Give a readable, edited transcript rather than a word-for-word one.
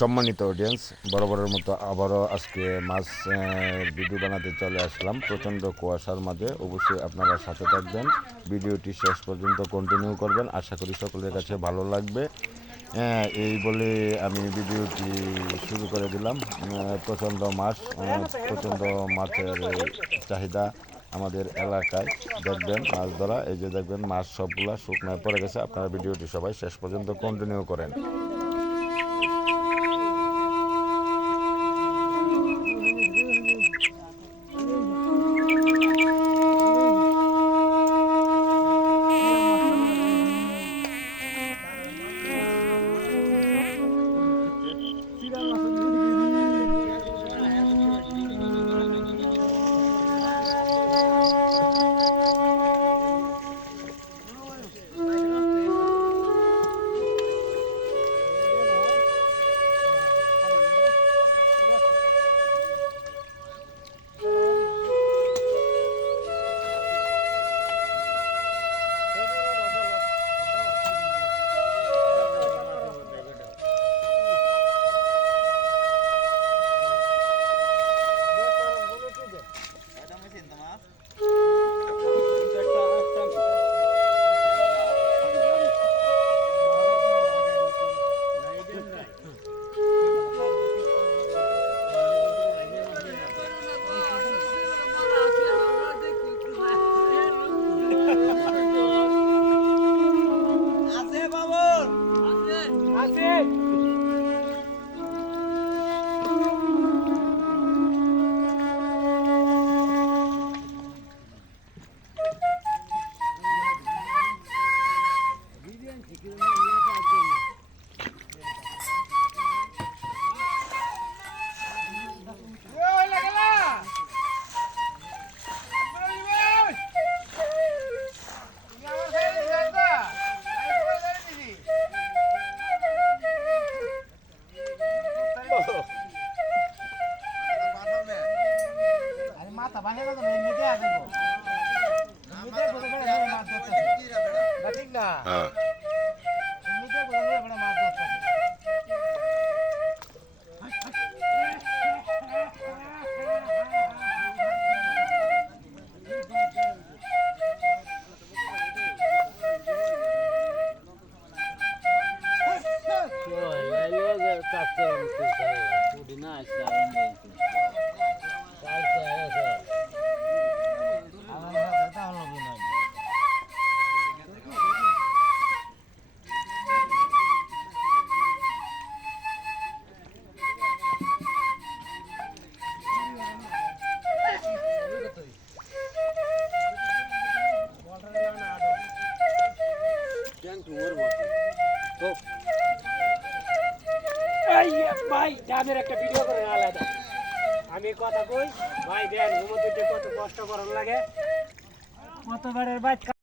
সম্মানিত অডিয়েন্স, বরাবরের মতো আবারও আজকে মাছ ভিডিও বানাতে চলে আসলাম প্রচণ্ড কুয়াশার মাঝে। অবশ্যই আপনারা সাথে থাকবেন, ভিডিওটি শেষ পর্যন্ত কন্টিনিউ করবেন, আশা করি সকলের কাছে ভালো লাগবে। এই বলে আমি ভিডিওটি শুরু করে দিলাম। প্রচণ্ড মাছ, প্রচণ্ড মাছের চাহিদা আমাদের এলাকায়। দেখবেন মাছ ধরা, এই যে দেখবেন মাছ সবগুলা শুকনায় পড়ে গেছে। আপনারা ভিডিওটি সবাই শেষ পর্যন্ত কন্টিনিউ করেন। মাথা ভাঙে না তো এমনিতে আসবে এমনিতে বলে বলে মাছ ধরতেছে না, ঠিক না? এমনিতে বলে বলে মাছ ধরতেছে। ভাই ডাবের একটা ভিডিও করে আলাদা আমি কথা কই ভাই দেন ঘুমোতে কত কষ্ট করার লাগে কতবারের ভাই